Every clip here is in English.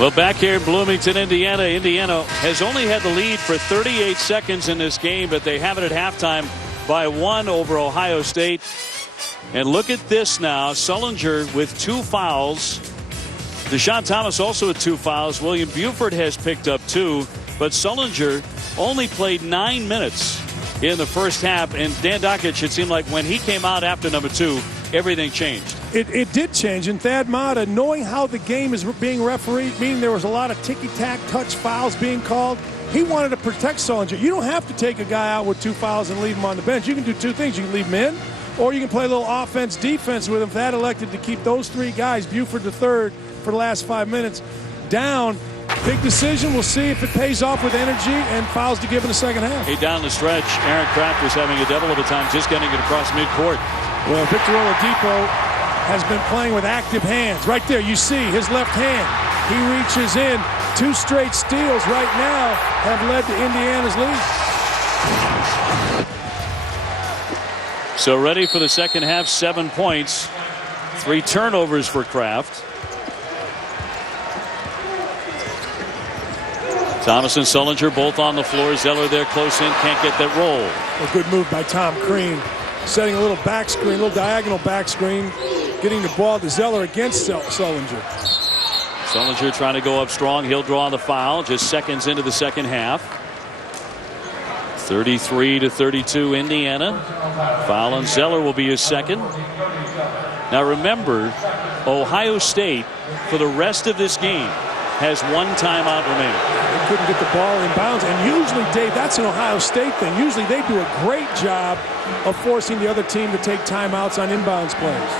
Well, back here in Bloomington, Indiana, Indiana has only had the lead for 38 seconds in this game, but they have it at halftime by 1 over Ohio State. And look at this now. Sullinger with 2 fouls. Deshaun Thomas also with 2 fouls. William Buford has picked up 2. But Sullinger only played 9 minutes in the first half. And Dan Dakich, it seemed like when he came out after number 2, everything changed. It did change. And Thad Matta, knowing how the game is being refereed, meaning there was a lot of ticky-tack touch fouls being called, he wanted to protect Sullinger. You don't have to take a guy out with 2 fouls and leave him on the bench. You can do 2 things. You can leave him in, or you can play a little offense-defense with him. Thad elected to keep those 3 guys, Buford the third, for the last 5 minutes, down. Big decision. We'll see if it pays off with energy and fouls to give in the second half. Hey, down the stretch, Aaron Kraft was having a devil of a time just getting it across midcourt. Well, Victor Oladipo has been playing with active hands. Right there, you see his left hand. He reaches in. 2 straight steals right now have led to Indiana's lead. So ready for the second half, 7 points. 3 turnovers for Kraft. Thomas and Sullinger both on the floor. Zeller there close in, can't get that roll. A good move by Tom Crean. Setting a little back screen, a little diagonal back screen. Getting the ball to Zeller against Sullinger. Sullinger trying to go up strong. He'll draw the foul just seconds into the second half. 33-32 Indiana. Foul on Zeller will be his second. Now remember, Ohio State for the rest of this game has 1 timeout remaining. They couldn't get the ball in bounds, and usually, Dave, that's an Ohio State thing. Usually they do a great job of forcing the other team to take timeouts on inbounds plays.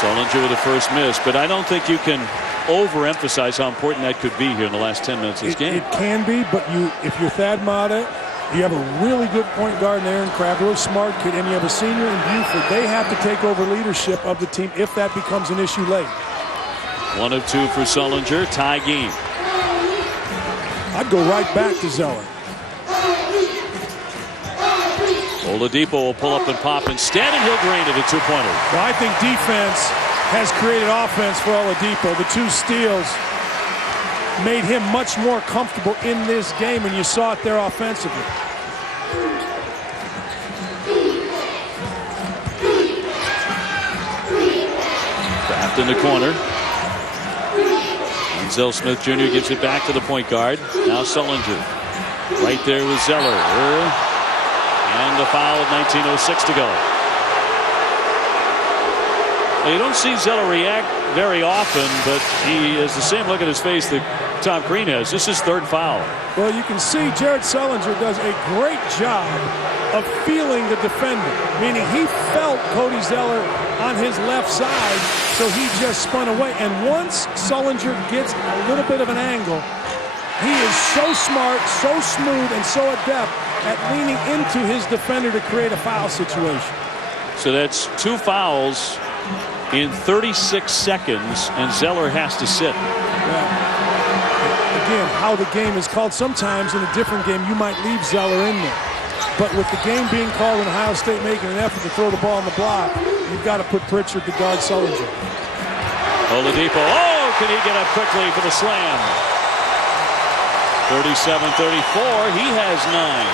Sullinger with the first miss, but I don't think you can overemphasize how important that could be here in the last 10 minutes of this game. It can be, but if you're Thad Matta, you have a really good point guard in Aaron Kraft, really smart kid, and you have a senior in Buford. They have to take over leadership of the team if that becomes an issue late. 1 of 2 for Sullinger, tie game. I'd go right back to Zeller. Oladipo will pull up and pop instead, and he'll drain it, a 2-pointer. Well, I think defense has created offense for Oladipo. The 2 steals made him much more comfortable in this game, and you saw it there offensively. Kraft in the corner. Denzel Smith Jr. gives it back to the point guard. Now Sullinger. Right there with Zeller. And the foul with 19:06 to go. Now, you don't see Zeller react very often, but he has the same look at his face that Tom Crean has. This is 3rd foul. Well, you can see Jared Sullinger does a great job of feeling the defender, meaning he felt Cody Zeller on his left side, so he just spun away. And once Sullinger gets a little bit of an angle, he is so smart, so smooth, and so adept at leaning into his defender to create a foul situation. So that's 2 fouls in 36 seconds, and Zeller has to sit. Yeah. Again, how the game is called. Sometimes in a different game, you might leave Zeller in there. But with the game being called and Ohio State making an effort to throw the ball on the block, you've got to put Pritchard to guard Sullinger. Oladipo. Oh, can he get up quickly for the slam? 37-34. He has 9.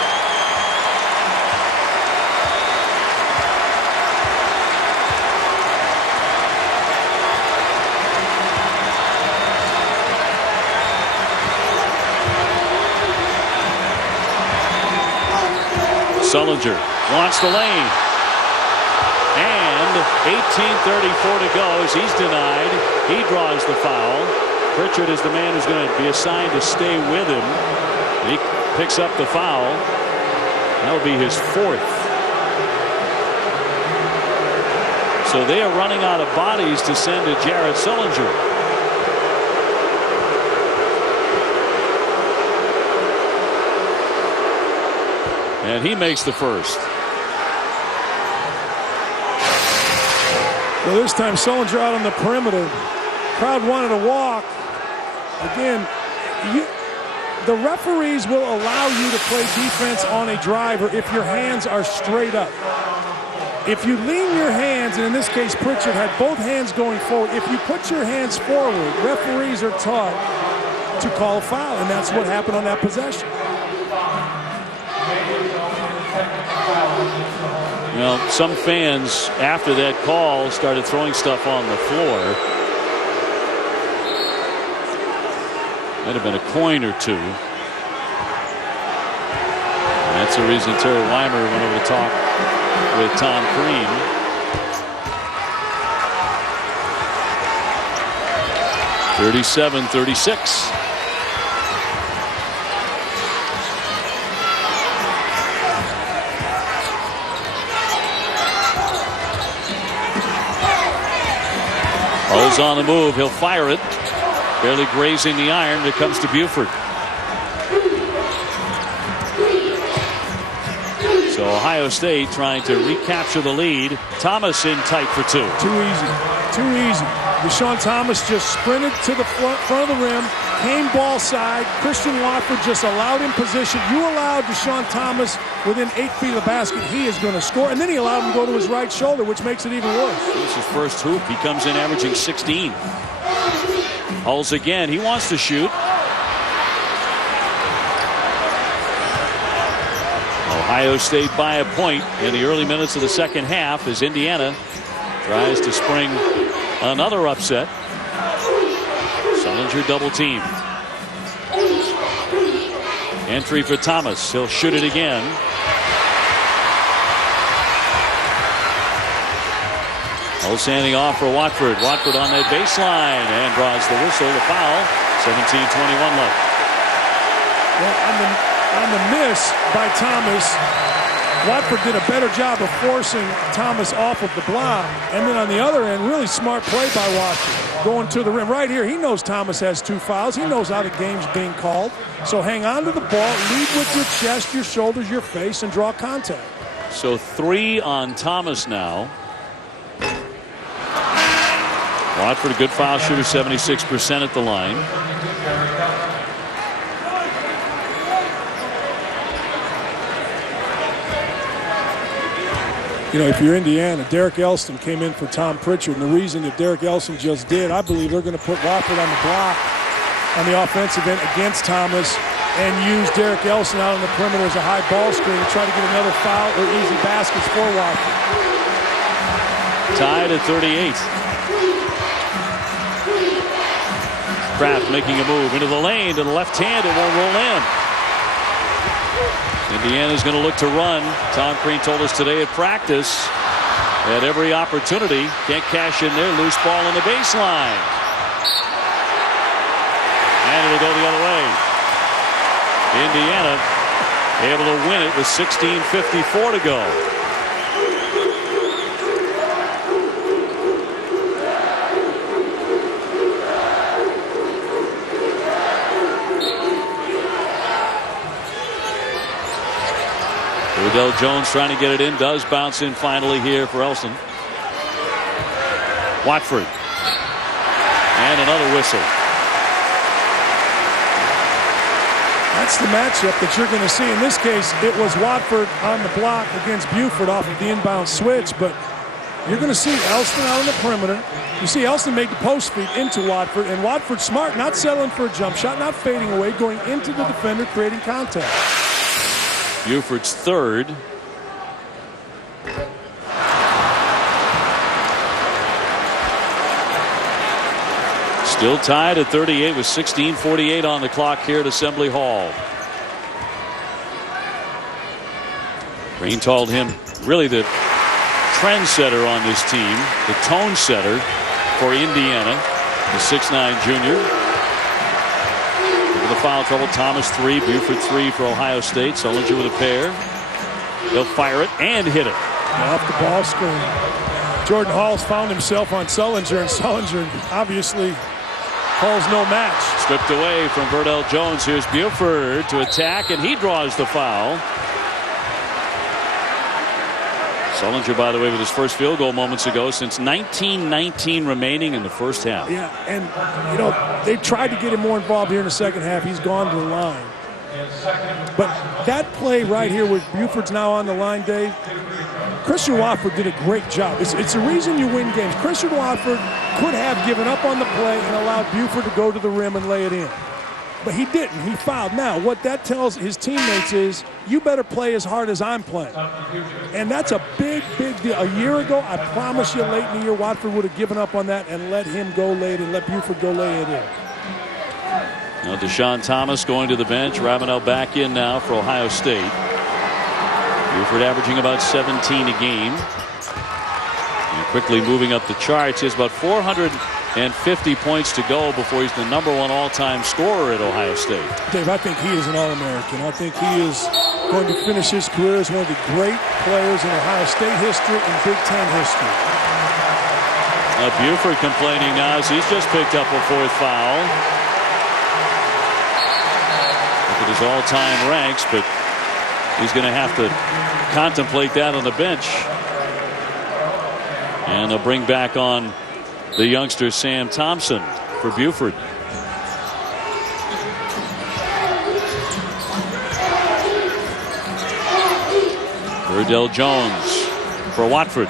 Sullinger wants the lane. And 18:34 to go as he's denied. He draws the foul. Pritchard is the man who's going to be assigned to stay with him. He picks up the foul. That'll be his 4th. So they are running out of bodies to send to Jared Sullinger. And he makes the first. Well, this time Sullinger out on the perimeter. Crowd wanted to walk. Again, the referees will allow you to play defense on a driver if your hands are straight up. if you lean your hands, and in this case Pritchard had both hands going forward, if you put your hands forward, referees are taught to call a foul, and that's what happened on that possession. Well, some fans after that call started throwing stuff on the floor. Might have been a coin or two. And that's the reason Terry Weimer went over to talk with Tom Crean. (37-36). Ball's on the move. He'll fire it. Barely grazing the iron. It comes to Buford. So Ohio State trying to recapture the lead. Thomas in tight for two. Too easy. Too easy. Deshaun Thomas just sprinted to the front of the rim, came ball side. Christian Watford just allowed him position. You allowed Deshaun Thomas within 8 feet of the basket, he is going to score. And then he allowed him to go to his right shoulder, which makes it even worse. This is his first hoop. He comes in averaging 16. Hulls again. He wants to shoot. Ohio State by a point in the early minutes of the second half as Indiana tries to spring another upset. Sullinger double team. Entry for Thomas. He'll shoot it again. Hulls handing off for Watford. Watford on that baseline and draws the whistle. The foul. 17:21 left. Well, on the miss by Thomas, Watford did a better job of forcing Thomas off of the block. And then on the other end, really smart play by Watford. Going to the rim. Right here, he knows Thomas has 2 fouls. He knows how the game's being called. So hang on to the ball, lead with your chest, your shoulders, your face, and draw contact. So 3 on Thomas now. Watford, a good foul shooter, 76% at the line. You know, if you're Indiana, Derek Elston came in for Tom Pritchard, and the reason that Derek Elston just did, I believe they're going to put Watford on the block on the offensive end against Thomas and use Derek Elston out on the perimeter as a high ball screen to try to get another foul or easy baskets for Watford. Tied at 38. Kraft making a move into the lane to the left hand. It won't roll in. Indiana's going to look to run. Tom Crean told us today at practice at every opportunity. Can't cash in there. Loose ball on the baseline. And it'll go the other way. Indiana able to win it with 16:54 to go. Odell Jones trying to get it in, does bounce in finally here for Elston. Watford. And another whistle. That's the matchup that you're going to see. In this case, it was Watford on the block against Buford off of the inbound switch, but you're going to see Elston out on the perimeter. You see Elston make the post feed into Watford, and Watford smart, not settling for a jump shot, not fading away, going into the defender, creating contact. Buford's third. Still tied at 38 with 16:48 on the clock here at Assembly Hall. Green told him really the trendsetter on this team, the tone setter for Indiana, the 6'9" junior. With the foul trouble, Thomas 3, Buford 3 for Ohio State. Sullinger with a pair. He'll fire it and hit it. Off the ball screen. Jordan Hulls found himself on Sullinger, and Sullinger obviously Hulls no match. Stripped away from Verdell Jones. Here's Buford to attack, and he draws the foul. Sullinger, by the way, with his first field goal moments ago since 19:19 remaining in the first half. Yeah, and, you know, they tried to get him more involved here in the second half. He's gone to the line. But that play right here with Buford's now on the line, Dave, Christian Watford did a great job. It's the reason you win games. Christian Watford could have given up on the play and allowed Buford to go to the rim and lay it in. But he didn't. He fouled. Now, what that tells his teammates is, you better play as hard as I'm playing. And that's a big, big deal. A year ago, I promise you, late in the year, Watford would have given up on that and let him go lay it in, let Buford go lay it in. Now Deshaun Thomas going to the bench. Ravenel back in now for Ohio State. Buford averaging about 17 a game. And quickly moving up the charts. He has about 450 points to go before he's the #1 all-time scorer at Ohio State. Dave, I think he is an All-American. I think he is going to finish his career as one of the great players in Ohio State history and Big Ten history. Buford complaining now as he's just picked up a 4th foul. Look at his all-time ranks, but he's going to have to contemplate that on the bench. And they'll bring back on the youngster Sam Thompson for Buford. Verdell Jones for Watford.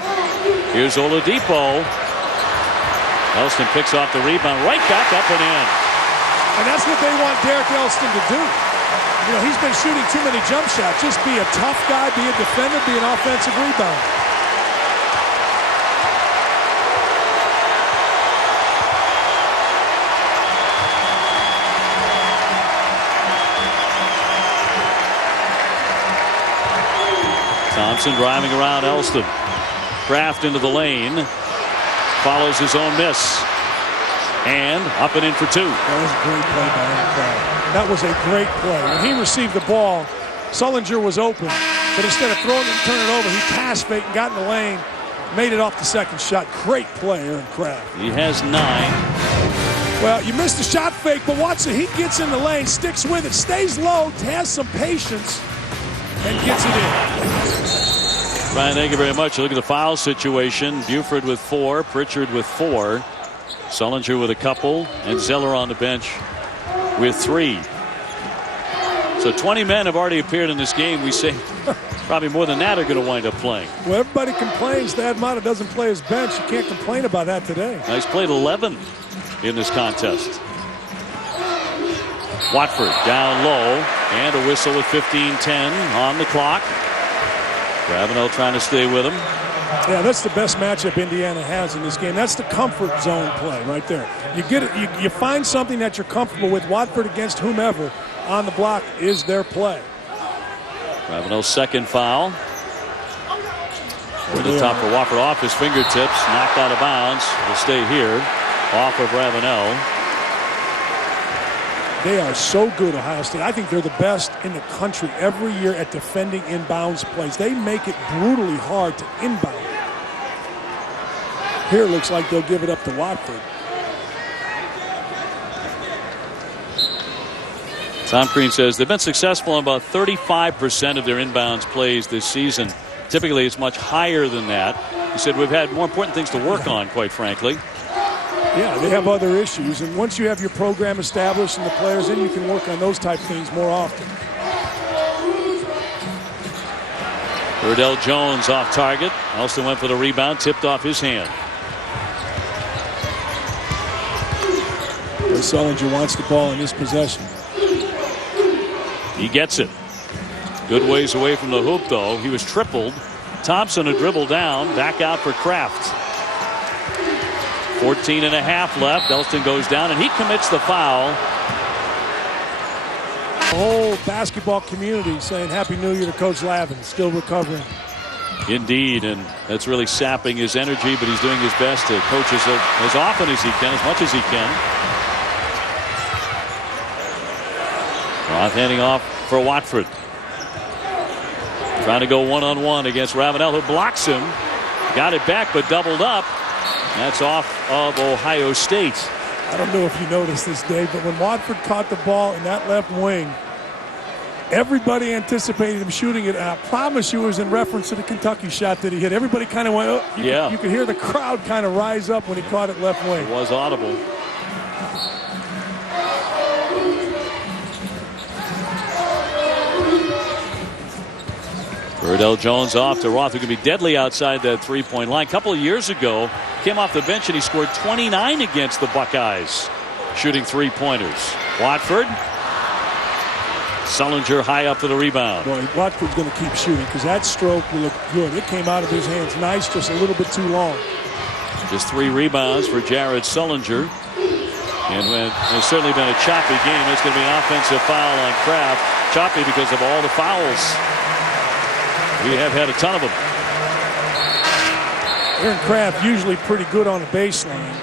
Here's Oladipo. Elston picks off the rebound, right back up and in. And that's what they want Derek Elston to do. You know, he's been shooting too many jump shots. Just be a tough guy, be a defender, be an offensive rebounder. Thompson driving around Elston. Kraft into the lane. Follows his own miss. And up and in for 2. That was a great play by Aaron Kraft. That was a great play. When he received the ball, Sullinger was open. But instead of throwing it and turning it over, he pass faked and got in the lane. Made it off the second shot. Great play, Aaron Kraft. He has 9. Well, you missed the shot fake, but watch it. He gets in the lane, sticks with it, stays low, has some patience, and gets it in. Brian, thank you very much. Look at the foul situation. Buford with 4, Pritchard with 4, Sullinger with a couple, and Zeller on the bench with 3. So 20 men have already appeared in this game. We say probably more than that are going to wind up playing. Well, everybody complains Thad Matta doesn't play his bench. You can't complain about that today. Now he's played 11 in this contest. Watford down low, and a whistle with 15:10 on the clock. Ravenel trying to stay with him. Yeah, that's the best matchup Indiana has in this game. That's the comfort zone play right there. You get it. You find something that you're comfortable with. Watford against whomever on the block is their play. Ravenel's second foul. Over the top for Watford, off his fingertips, knocked out of bounds. Will stay here, off of Ravenel. They are so good, Ohio State. I think they're the best in the country every year at defending inbounds plays. They make it brutally hard to inbound. Here it looks like they'll give it up to Watford. Tom Crean says they've been successful in about 35% of their inbounds plays this season. Typically, it's much higher than that. He said we've had more important things to work on, quite frankly. Yeah, they have other issues, and once you have your program established and the players in, you can work on those type of things more often. Verdell Jones off target. Elston went for the rebound, tipped off his hand. Sullinger wants the ball in this possession. He gets it. Good ways away from the hoop, though. He was tripled. Thompson a dribble down, back out for Kraft. 14 and a half left. Elston goes down, and he commits the foul. The whole basketball community saying Happy New Year to Coach Lavin, still recovering. Indeed, and that's really sapping his energy, but he's doing his best to coach as often as he can, as much as he can. Roth handing off for Watford. Trying to go one-on-one against Ravenel, who blocks him. Got it back, but doubled up. That's off of Ohio State. I don't know if you noticed this, Dave, but when Watford caught the ball in that left wing, everybody anticipated him shooting it. And I promise you it was in reference to the Kentucky shot that he hit. Everybody kind of went, oh, you could hear the crowd kind of rise up when he caught it left wing. It was audible. Verdell Jones off to Roth, who can be deadly outside that three-point line. A couple of years ago, came off the bench and he scored 29 against the Buckeyes, shooting three-pointers. Watford. Sullinger high up for the rebound. Boy, Watford's going to keep shooting because that stroke will look good. It came out of his hands nice, just a little bit too long. Just 3 rebounds for Jared Sullinger. And it's certainly been a choppy game. It's going to be an offensive foul on Kraft. Choppy because of all the fouls. We have had a ton of them. Aaron Kraft usually pretty good on the baseline.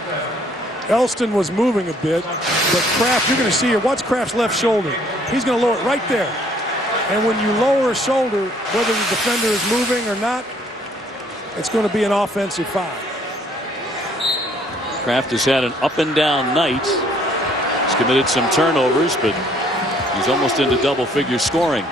Elston was moving a bit, but Kraft, you're going to see here, watch Kraft's left shoulder. He's going to lower it right there. And when you lower a shoulder, whether the defender is moving or not, it's going to be an offensive foul. Kraft has had an up and down night. He's committed some turnovers, but he's almost into double figure scoring.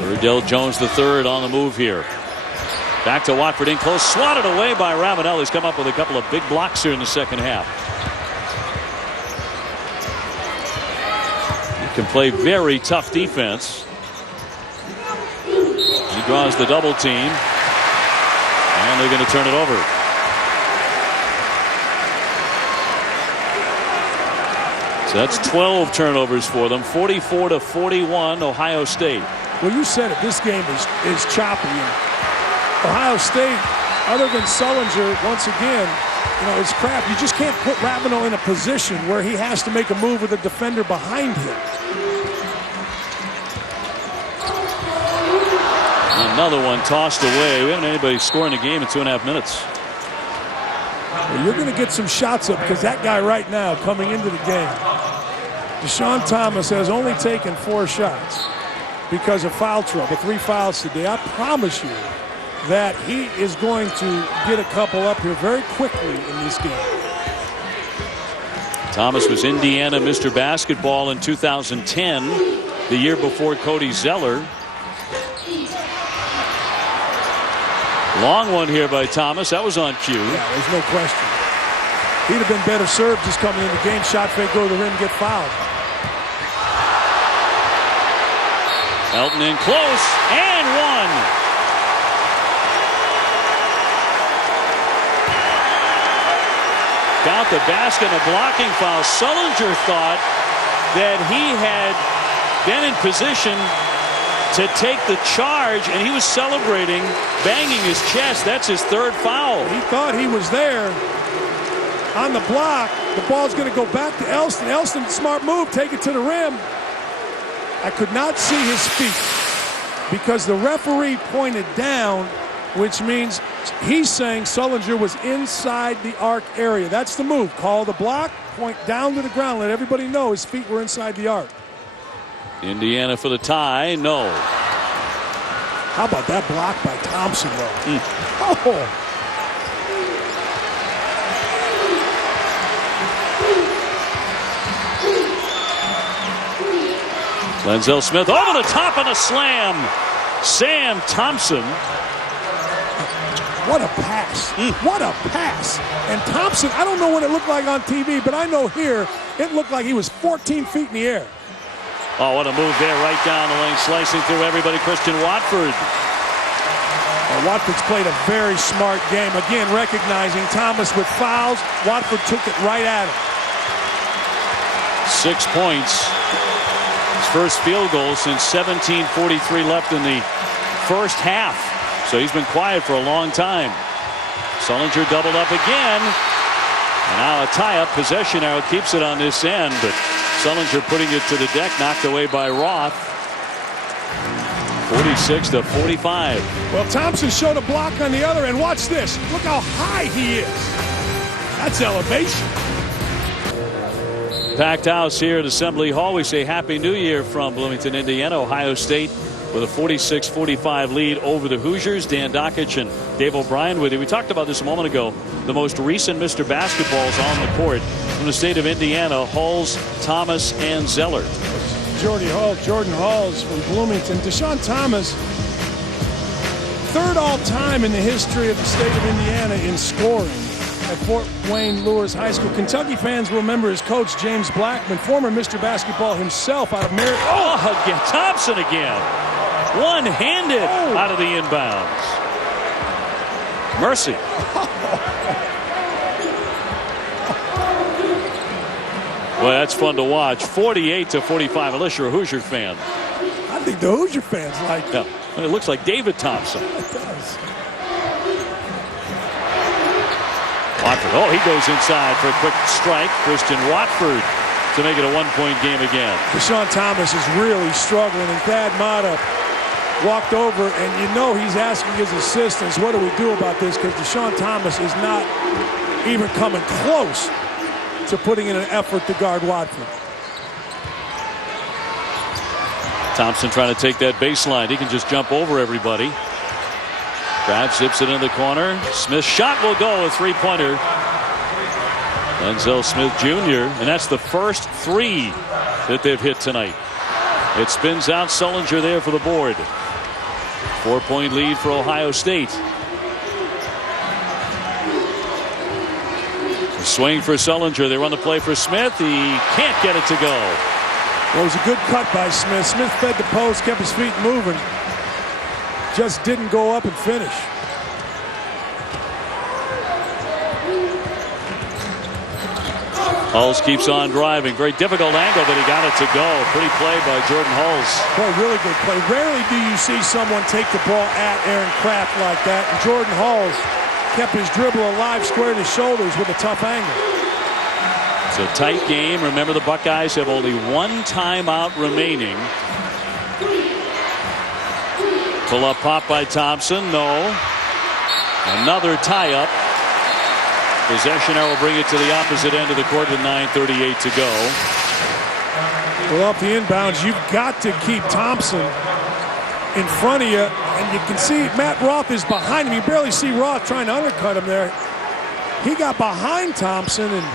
Verdell Jones III on the move here. Back to Watford in close, swatted away by Ravenel. He's come up with a couple of big blocks here in the second half. He can play very tough defense. He draws the double team, and they're going to turn it over. So that's 12 turnovers for them. 44-41, Ohio State. Well, you said it. This game is choppy. And Ohio State, other than Sullinger, once again, it's Kraft. You just can't put Ravenel in a position where he has to make a move with a defender behind him. Another one tossed away. We haven't had anybody score in the game in 2.5 minutes. Well, you're going to get some shots up because that guy right now coming into the game, Deshaun Thomas, has only taken 4 shots because of foul trouble, 3 fouls today. I promise you that he is going to get a couple up here very quickly in this game. Thomas was Indiana Mr. Basketball in 2010, the year before Cody Zeller. Long one here by Thomas. That was on cue. Yeah, there's no question. He'd have been better served just coming in the game. Shot fake, go to the rim, get fouled. Elton in close, and one. Got the basket, a blocking foul. Sullinger thought that he had been in position to take the charge, and he was celebrating, banging his chest. That's his 3rd foul. He thought he was there on the block. The ball's going to go back to Elston. Elston, smart move, take it to the rim. I could not see his feet because the referee pointed down, which means he's saying Sullinger was inside the arc area. That's the move. Call the block, point down to the ground, let everybody know his feet were inside the arc. Indiana for the tie, no. How about that block by Thompson, though? Oh. Lenzel Smith over the top of the slam. Sam Thompson. What a pass. What a pass. And Thompson, I don't know what it looked like on TV, but I know here it looked like he was 14 feet in the air. Oh, what a move there, right down the lane, slicing through everybody. Christian Watford. Watford's played a very smart game. Again, recognizing Thomas with fouls. Watford took it right at him. 6 points. His first field goal since 17:43 left in the first half. So he's been quiet for a long time. Sullinger doubled up again. And now a tie-up. Possession arrow keeps it on this end, but Sullinger putting it to the deck, knocked away by Roth. 46-45. Well, Thompson showed a block on the other end. Watch this. Look how high he is. That's elevation. Packed house here at Assembly Hall. We say Happy New Year from Bloomington, Indiana. Ohio State with a 46-45 lead over the Hoosiers. Dan Dakich and Dave O'Brien with you. We talked about this a moment ago. The most recent Mr. Basketballs on the court from the state of Indiana: Hulls, Thomas, and Zeller. Jordan Hulls from Bloomington. Deshaun Thomas, 3rd all-time in the history of the state of Indiana in scoring. at Fort Wayne Lewis High School. Kentucky fans will remember his coach, James Blackman, former Mr. Basketball himself out of Merritt. Oh, again, Thompson again. One-handed out of the inbounds. Mercy. Well, that's fun to watch. 48-45, unless you're a Hoosier fan. I think the Hoosier fans like that. Yeah. It looks like David Thompson. It does. Watford. Oh, he goes inside for a quick strike. Christian Watford to make it a one-point game again. Deshaun Thomas is really struggling, and Thad Matta walked over, and you know he's asking his assistants, what do we do about this? Because Deshaun Thomas is not even coming close to putting in an effort to guard Watford. Thompson trying to take that baseline. He can just jump over everybody. Grabs, zips it in the corner. Smith's shot will go, a three-pointer. Denzel Smith Jr., and that's the first three that they've hit tonight. It spins out. Sullinger there for the board. 4-point lead for Ohio State. The swing for Sullinger. They run the play for Smith. He can't get it to go. Well, it was a good cut by Smith. Smith fed the post, kept his feet moving. Just didn't go up and finish. Hulls keeps on driving. Very difficult angle, but he got it to go. Pretty play by Jordan Hulls. Boy, really good play. Rarely do you see someone take the ball at Aaron Craft like that. And Jordan Hulls kept his dribble alive, squared his shoulders with a tough angle. It's a tight game. Remember, the Buckeyes have only one timeout remaining. Pull-up pop by Thompson. No. Another tie-up. Possession arrow will bring it to the opposite end of the court with 9:38 to go. Well, off the inbounds, you've got to keep Thompson in front of you. And you can see Matt Roth is behind him. You barely see Roth trying to undercut him there. He got behind Thompson, and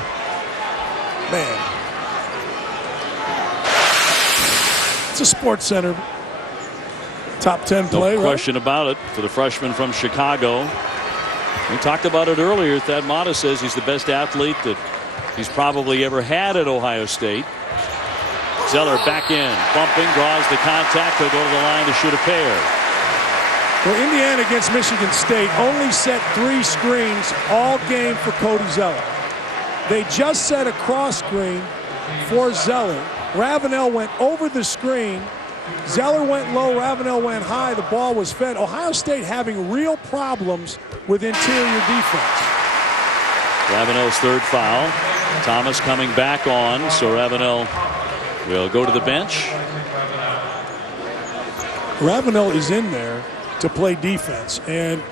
man, it's a Sports Center top 10 play. No question about it for the freshman from Chicago. We talked about it earlier. Thad Matta says he's the best athlete that he's probably ever had at Ohio State. Zeller back in, bumping, draws the contact. He'll go to the line to shoot a pair. Well, Indiana against Michigan State only set 3 screens all game for Cody Zeller. They just set a cross screen for Zeller. Ravenel went over the screen. Zeller went low, Ravenel went high. The ball was fed. Ohio State having real problems with interior defense. Ravenel's third foul. Thomas coming back on, so Ravenel will go to the bench. Ravenel is in there to play defense, and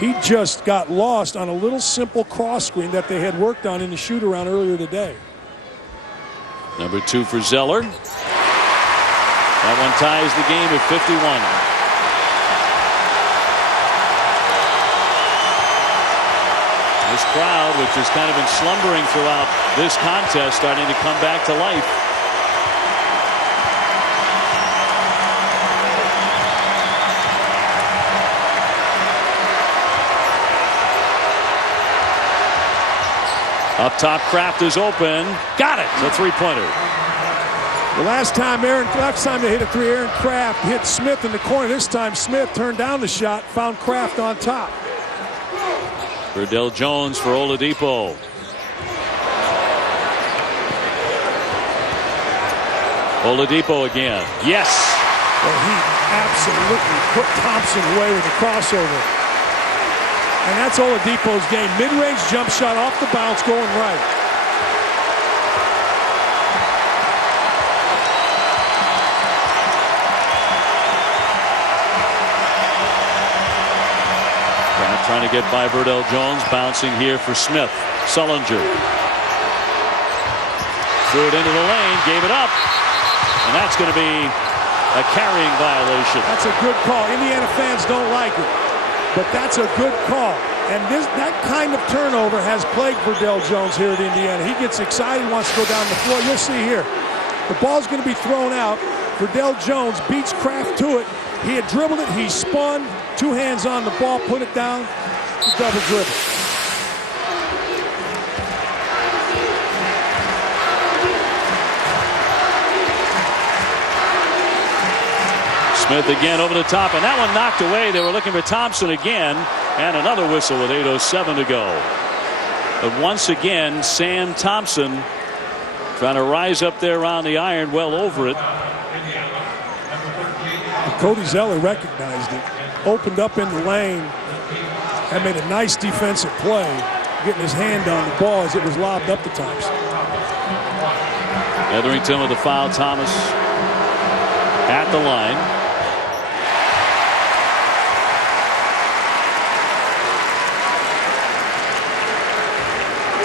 he just got lost on a little simple cross screen that they had worked on in the shoot-around earlier today. Number 2 for Zeller. That one ties the game at 51. This crowd, which has kind of been slumbering throughout this contest, starting to come back to life. Up top, Craft is open. Got it. It's a three-pointer. The last time they hit a three, Aaron Craft hit Smith in the corner. This time Smith turned down the shot, found Craft on top. Verdell Jones for Oladipo. Oladipo again. Yes. Well, he absolutely put Thompson away with a crossover. And that's Oladipo's game. Mid-range jump shot off the bounce going right. Trying to get by Verdell Jones, bouncing here for Smith. Sullinger threw it into the lane, gave it up, and that's going to be a carrying violation. That's a good call. Indiana fans don't like it, but that's a good call. And that kind of turnover has plagued Verdell Jones here at Indiana. He gets excited, wants to go down the floor. You'll see here. The ball's going to be thrown out. Verdell Jones beats Craft to it. He had dribbled it. He spun. 2 hands on the ball. Put it down. Double dribble. Smith again over the top, and that one knocked away. They were looking for Thompson again, and another whistle with 8:07 to go. But once again, Sam Thompson trying to rise up there around the iron, well over it. Cody Zeller recognized it, opened up in the lane, and made a nice defensive play, getting his hand on the ball as it was lobbed up to Thompson. Etherington with the foul. Thomas at the line.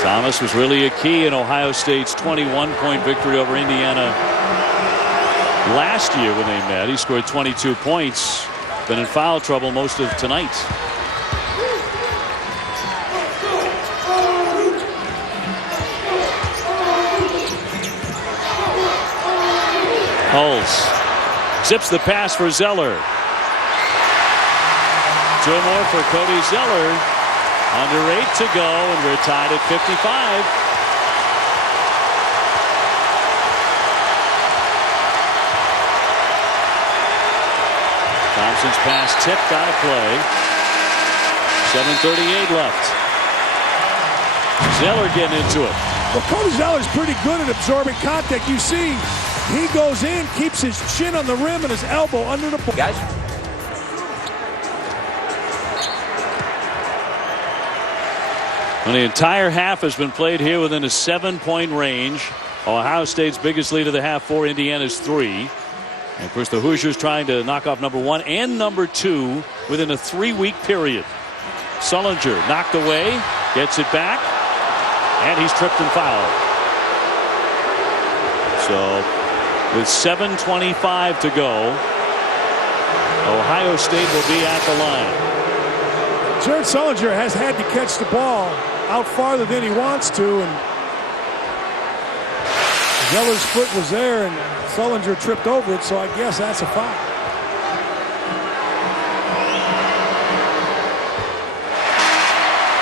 Thomas was really a key in Ohio State's 21-point victory over Indiana last year when they met. He scored 22 points. Been in foul trouble most of tonight. Hulls zips the pass for Zeller. 2 more for Cody Zeller. Under 8 to go, and we're tied at 55. Thompson's pass tipped out of play. 7:38 left. Zeller getting into it. Well, Cody Zeller's pretty good at absorbing contact. You see, he goes in, keeps his chin on the rim and his elbow under the ball. Guys. When the entire half has been played here within a 7-point range. Ohio State's biggest lead of the half for Indiana's 3. And of course the Hoosiers trying to knock off number 1 and number 2 within a 3-week period. Sullinger knocked away, gets it back, and he's tripped and fouled. So with 7:25 to go, Ohio State will be at the line. Jared Sullinger has had to catch the ball out farther than he wants to, and Zeller's foot was there and Sullinger tripped over it, so I guess that's a foul.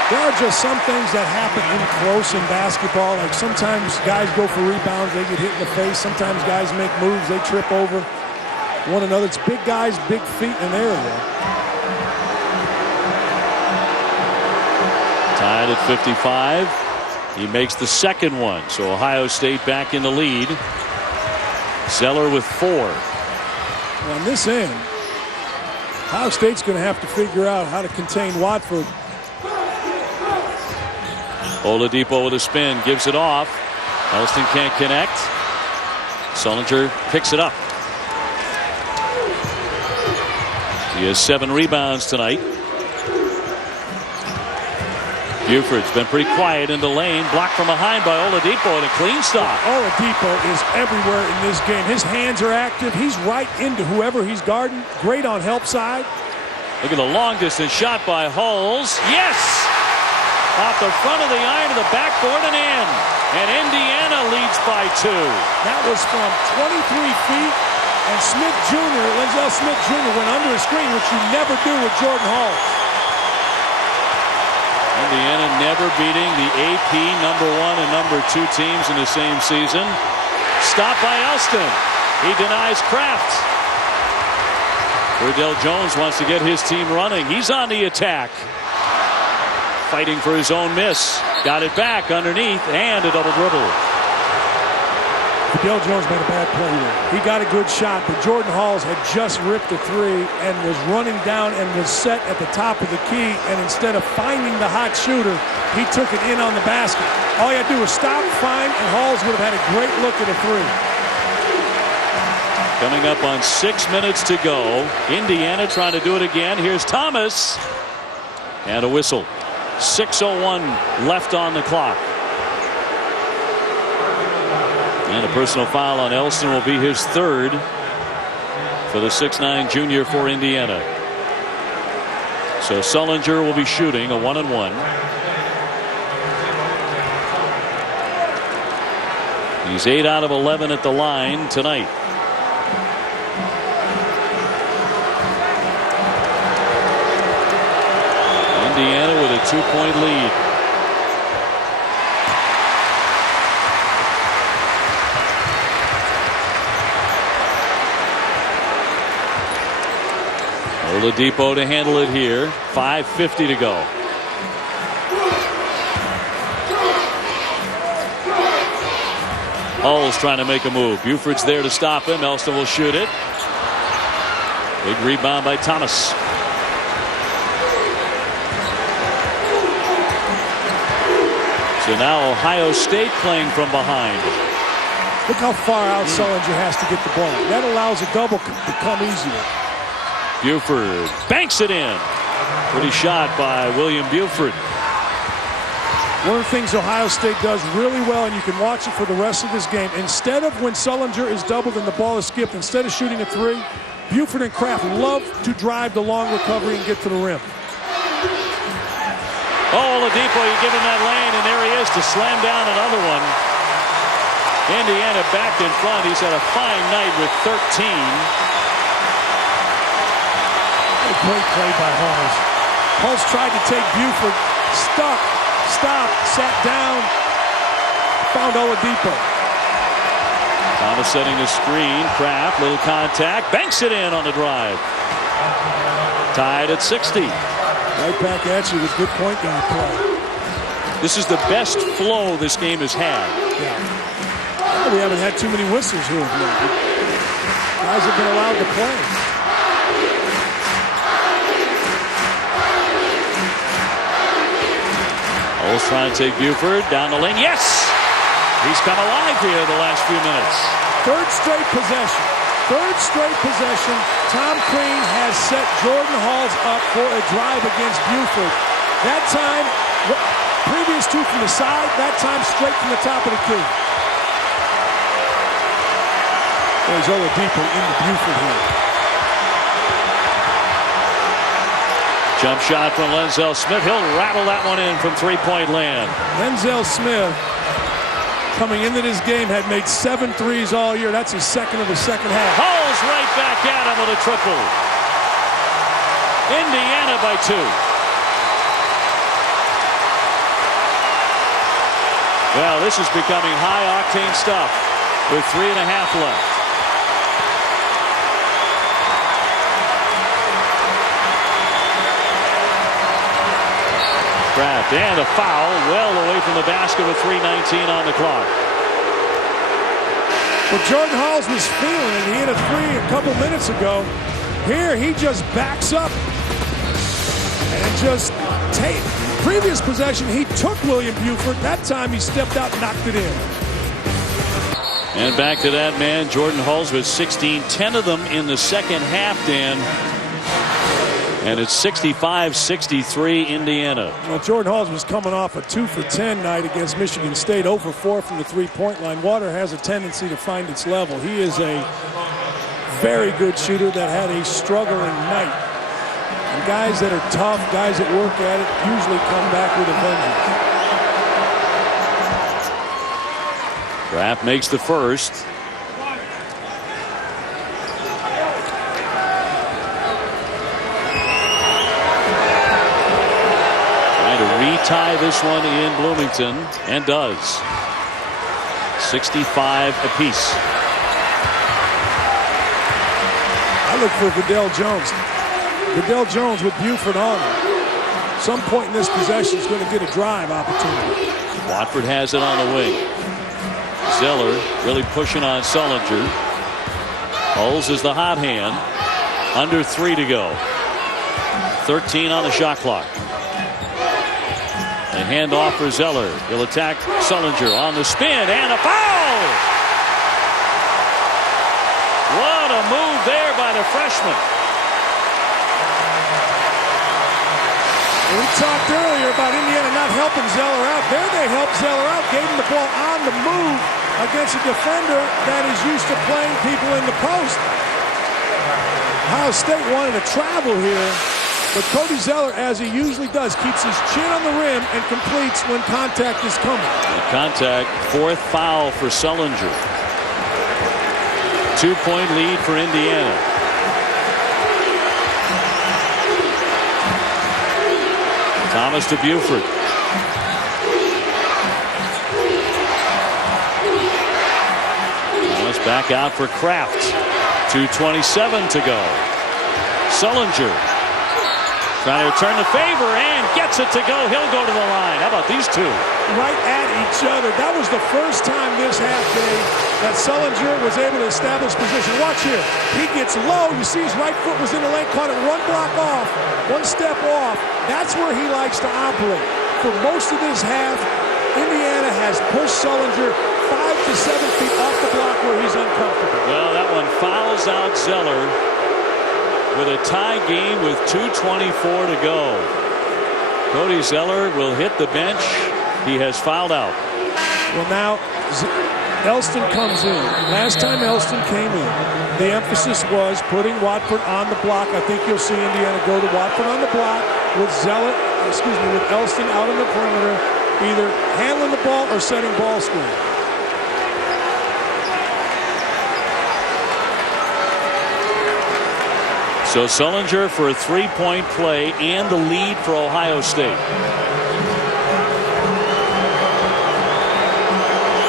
There are just some things that happen in close in basketball. Like sometimes guys go for rebounds, they get hit in the face. Sometimes guys make moves, they trip over one another. It's big guys, big feet in an area. Tied at 55. He makes the second one, so Ohio State back in the lead. Zeller with 4. Well, on this end, Ohio State's going to have to figure out how to contain Watford. Oladipo with a spin, gives it off. Elston can't connect. Sullinger picks it up. He has 7 rebounds tonight. Buford's been pretty quiet in the lane. Blocked from behind by Oladipo, and a clean stop. Oladipo is everywhere in this game. His hands are active. He's right into whoever he's guarding. Great on help side. Look at the long distance shot by Hulls. Yes! Off the front of the iron to the backboard and in. And Indiana leads by 2. That was from 23 feet. And Smith Jr., Lenzel Smith Jr. went under a screen, which you never do with Jordan Hall. Indiana never beating the AP number 1 and number 2 teams in the same season. Stopped by Elston. He denies Kraft. Verdell Jones wants to get his team running. He's on the attack. Fighting for his own miss. Got it back underneath and a double dribble. Verdell Jones made a bad play there. He got a good shot, but Jordan Halls had just ripped a 3 and was running down and was set at the top of the key, and instead of finding the hot shooter, he took it in on the basket. All he had to do was stop, find, and Halls would have had a great look at a 3. Coming up on 6 minutes to go. Indiana trying to do it again. Here's Thomas. And a whistle. 6:01 left on the clock. And a personal foul on Elston will be his 3rd for the 6'9" junior for Indiana. So Sullinger will be shooting a 1-and-1. He's 8 out of 11 at the line tonight. Indiana with a 2-point lead. Oladipo to handle it here. 5:50 to go. Hulls trying to make a move. Buford's there to stop him. Elston will shoot it. Big rebound by Thomas. So now Ohio State playing from behind. Look how far out Sullinger has to get the ball. That allows a double to come easier. Buford banks it in. Pretty shot by William Buford. One of the things Ohio State does really well, and you can watch it for the rest of this game, instead of when Sullinger is doubled and the ball is skipped, instead of shooting a three, Buford and Kraft love to drive the long recovery and get to the rim. Oh, Oladipo, you give him that lane, and there he is to slam down another one. Indiana back in front. He's had a fine night with 13. A great play by Hulls. Hulls tried to take Buford, stuck, stopped, sat down, found Oladipo. Thomas setting the screen. Kraft, little contact, banks it in on the drive. Tied at 60. Right back at you with good point guard play. This is the best flow this game has had. Yeah. Well, we haven't had too many whistles here. Guys have been allowed to play. Hulls trying to take Buford down the lane. Yes! He's come alive here the last few minutes. Third straight possession. Third straight possession. Tom Crean has set Jordan Hulls up for a drive against Buford. That time, previous two from the side, that time straight from the top of the key. There's Oladipo into Buford here. Jump shot from Lenzel Smith. He'll rattle that one in from three-point land. Lenzel Smith, coming into this game, had made 7 threes all year. That's his second of the second half. Hulls right back at him with a triple. Indiana by 2. Well, this is becoming high-octane stuff with 3.5 left. Kraft and a foul well away from the basket with 3:19 on the clock. Well, Jordan Hulls was feeling it. He hit a three a couple minutes ago. Here, he just backs up and just previous possession, he took William Buford. That time he stepped out and knocked it in. And back to that man, Jordan Hulls with 16, 10 of them in the second half, Dan. And it's 65-63 Indiana. Well, Jordan Hulls was coming off a 2 for 10 night against Michigan State, 0 for 4 from the three-point line. Water has a tendency to find its level. He is a very good shooter that had a struggling night. And guys that are tough, guys that work at it, usually come back with a vengeance. Kraft makes the first. Retie this one in Bloomington, and does. 65 apiece. I look for Vidal Jones. Vidal Jones with Buford on him. Some point in this possession is going to get a drive opportunity. Watford has it on the wing. Zeller really pushing on Sullinger. Hulls is the hot hand. Under 3 to go. 13 on the shot clock. A handoff for Zeller. He'll attack Sullinger on the spin and a foul! What a move there by the freshman. We talked earlier about Indiana not helping Zeller out. There they helped Zeller out, gave him the ball on the move against a defender that is used to playing people in the post. Ohio State wanted to travel here. But Cody Zeller, as he usually does, keeps his chin on the rim and completes when contact is coming. Contact, 4th foul for Sullinger. 2-point lead for Indiana. Thomas to Buford. Thomas back out for Kraft. 2:27 to go. Sullinger. Trying to return the favor and gets it to go. He'll go to the line. How about these two? Right at each other. That was the first time this half day that Sullinger was able to establish position. Watch here. He gets low. You see his right foot was in the lane. Caught it one block off. One step off. That's where he likes to operate. For most of this half, Indiana has pushed Sullinger 5 to 7 feet off the block where he's uncomfortable. Well, that one fouls out Zeller with a tie game with 2:24 to go. Cody Zeller will hit the bench. He has fouled out. Well, now Elston comes in. Last time Elston came in, the emphasis was putting Watford on the block. I think you'll see Indiana go to Watford on the block with with Elston out on the perimeter, either handling the ball or setting ball screen. So Sullinger for a three-point play and the lead for Ohio State.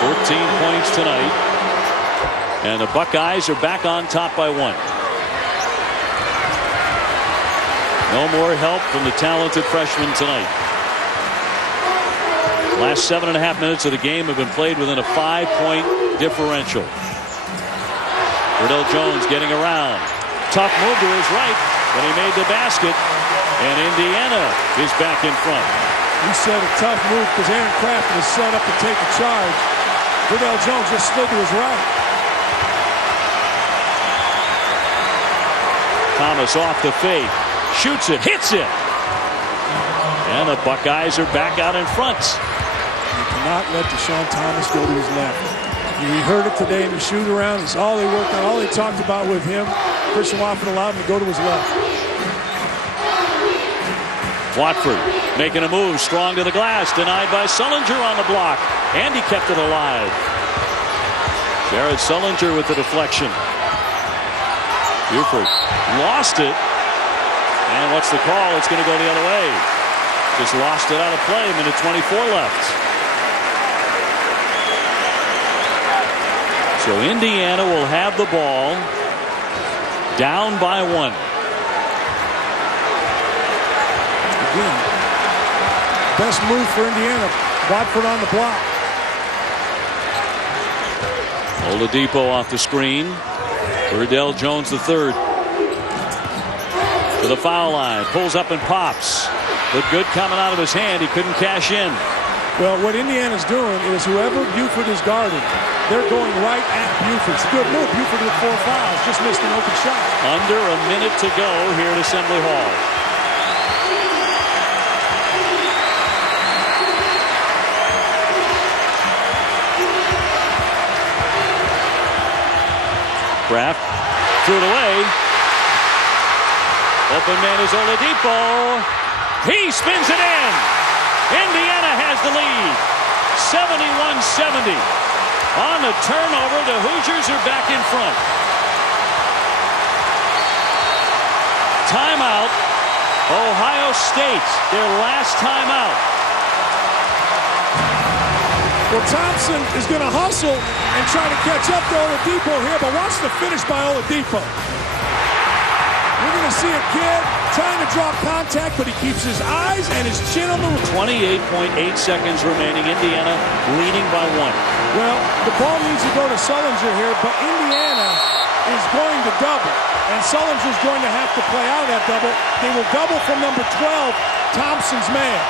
14 points tonight. And the Buckeyes are back on top by 1. No more help from the talented freshman tonight. Last 7.5 minutes of the game have been played within a 5-point differential. Verdell Jones getting around. Tough move to his right, but he made the basket, and Indiana is back in front. He said a tough move because Aaron Craft was set up to take a charge. Verdell Jones just slid to his right. Thomas off the fake, shoots it, hits it, and the Buckeyes are back out in front. You cannot let Deshaun Thomas go to his left. We heard it today in the shoot around. It's all they worked on, all they talked about with him. Christian Watford allowed him to go to his left. Watford making a move, strong to the glass, denied by Sullinger on the block, and he kept it alive. Jared Sullinger with the deflection. Buford lost it, and what's the call? It's going to go the other way. Just lost it out of play. Minute 24 left. So Indiana will have the ball, down by 1. Again, best move for Indiana. Watford on the block. Oladipo off the screen. Verdell Jones III to the foul line. Pulls up and pops. But good coming out of his hand. He couldn't cash in. Well, what Indiana's doing is whoever Buford is guarding, they're going right at Buford. It's a good move. Buford with 4 fouls. Just missed an open shot. Under a minute to go here at Assembly Hall. Craft threw it away. Open man is Oladipo. He spins it in. Indiana has the lead. 71-70. On the turnover, the Hoosiers are back in front. Timeout. Ohio State, their last timeout. Well, Thompson is going to hustle and try to catch up to Oladipo here, but watch the finish by Oladipo. We're going to see a kid trying to drop contact, but he keeps his eyes and his chin on the rim. 28.8 seconds remaining. Indiana leading by 1. Well, the ball needs to go to Sullinger here, but Indiana is going to double, and Sullinger's going to have to play out of that double. They will double from number 12, Thompson's man.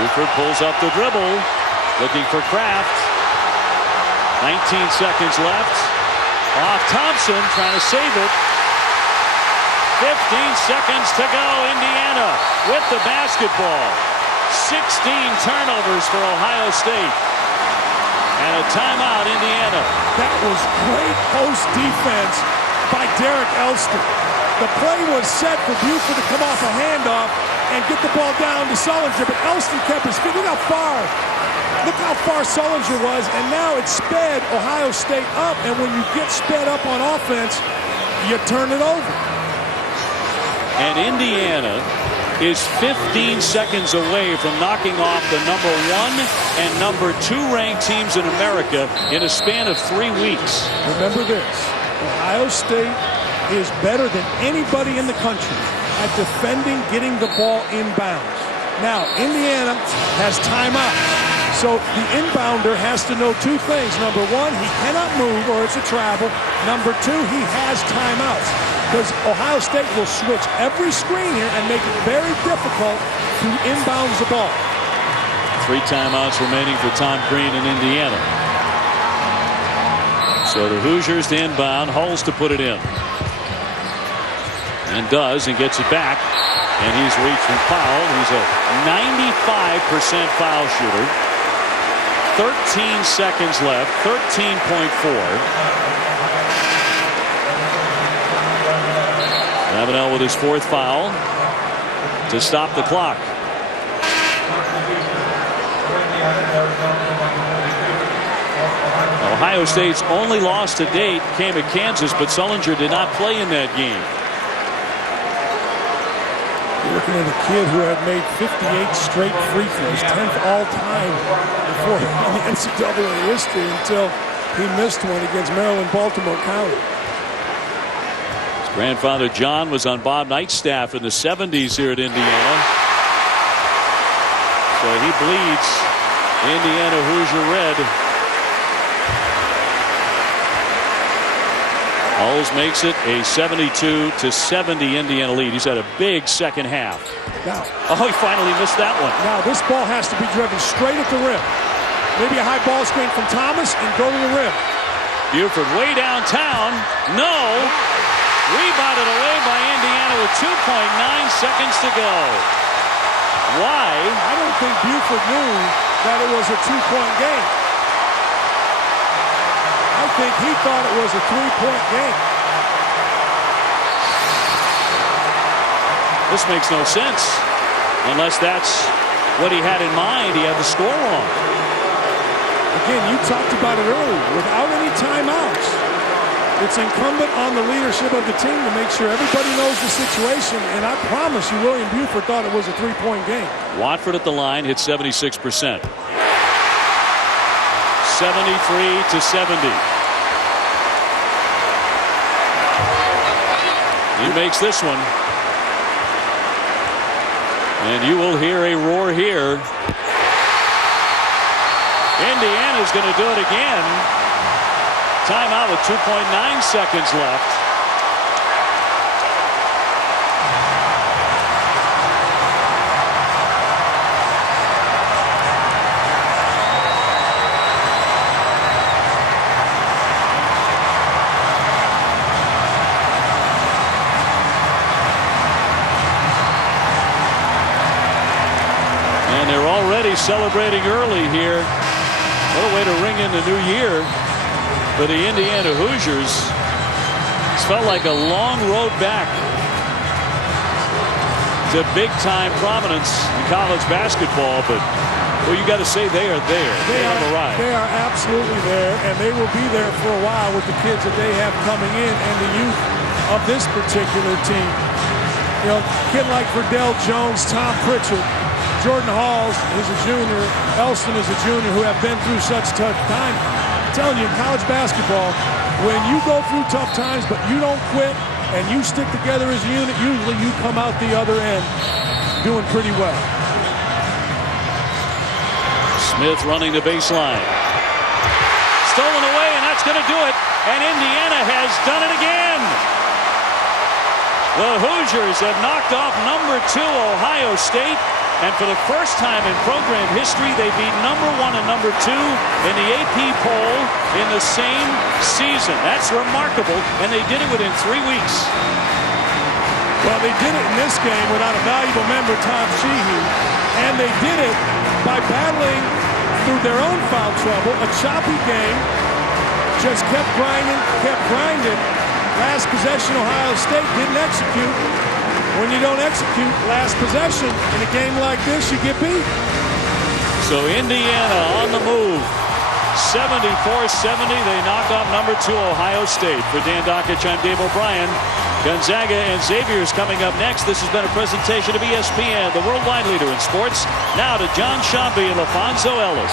Buford pulls up the dribble, looking for Craft. 19 seconds left. Off Thompson, trying to save it. 15 seconds to go. Indiana with the basketball. 16 turnovers for Ohio State. And a timeout, Indiana. That was great post defense by Derek Elston. The play was set for Buford to come off a handoff and get the ball down to Sullinger, but Elston kept his feet. Look how far Sullinger was, and now it sped Ohio State up, and when you get sped up on offense, you turn it over. And Indiana is 15 seconds away from knocking off the number 1 and number 2 ranked teams in America in a span of 3 weeks. Remember this, Ohio State is better than anybody in the country at defending getting the ball inbounds. Now, Indiana has timeout. So the inbounder has to know two things. Number one, he cannot move or it's a travel. Number two, he has timeouts. Because Ohio State will switch every screen here and make it very difficult to inbounds the ball. 3 timeouts remaining for Tom Crean in Indiana. So the Hoosiers to inbound, Hulls to put it in. And does, and gets it back. And he's reached and fouled. He's a 95% foul shooter. 13 seconds left. 13.4. Ravenel with his 4th foul to stop the clock. Ohio State's only loss to date came at Kansas, but Sullinger did not play in that game. You're looking at a kid who had made 58 straight free throws, 10th all-time before in the NCAA history until he missed one against Maryland, Baltimore County. His grandfather John was on Bob Knight's staff in the 70s here at Indiana. So he bleeds Indiana Hoosier red. Hulls makes it a 72-70 Indiana lead. He's had a big second half. Now, he finally missed that one. Now this ball has to be driven straight at the rim. Maybe a high ball screen from Thomas and go to the rim. Buford way downtown. No. Rebounded away by Indiana with 2.9 seconds to go. Why? I don't think Buford knew that it was a 2-point game. I think he thought it was a 3-point game. This makes no sense unless that's what he had in mind. He had the score wrong. Again, you talked about it earlier. Without any timeouts, it's incumbent on the leadership of the team to make sure everybody knows the situation. And I promise you, William Buford thought it was a 3-point game. Watford at the line hit 76%. 73-70. He makes this one. And you will hear a roar here. Indiana's going to do it again. Timeout with 2.9 seconds left. And they're already celebrating early here. What a way to ring in the new year for the Indiana Hoosiers. It's felt like a long road back to big-time prominence in college basketball, but well, you got to say they are there. They have arrived. They are absolutely there, and they will be there for a while with the kids that they have coming in and the youth of this particular team. You know, a kid like Verdell Jones, Tom Pritchard, Jordan Halls is a junior, Elston is a junior, who have been through such tough time. I'm telling you, in college basketball, when you go through tough times but you don't quit and you stick together as a unit, usually you come out the other end doing pretty well. Smith running the baseline. Stolen away, and that's going to do it. And Indiana has done it again. The Hoosiers have knocked off number 2 Ohio State. And for the first time in program history, they beat number 1 and number 2 in the AP poll in the same season. That's remarkable, and they did it within 3 weeks. Well, they did it in this game without a valuable member, Tom Sheehy, and they did it by battling through their own foul trouble. A choppy game, just kept grinding. Last possession, Ohio State didn't execute. When you don't execute last possession in a game like this, you get beat. So Indiana on the move. 74-70. They knock off number 2 Ohio State. For Dan Dakich, I'm Dave O'Brien. Gonzaga and Xavier's coming up next. This has been a presentation of ESPN, the worldwide leader in sports. Now to John Shambi and LaFonso Ellis.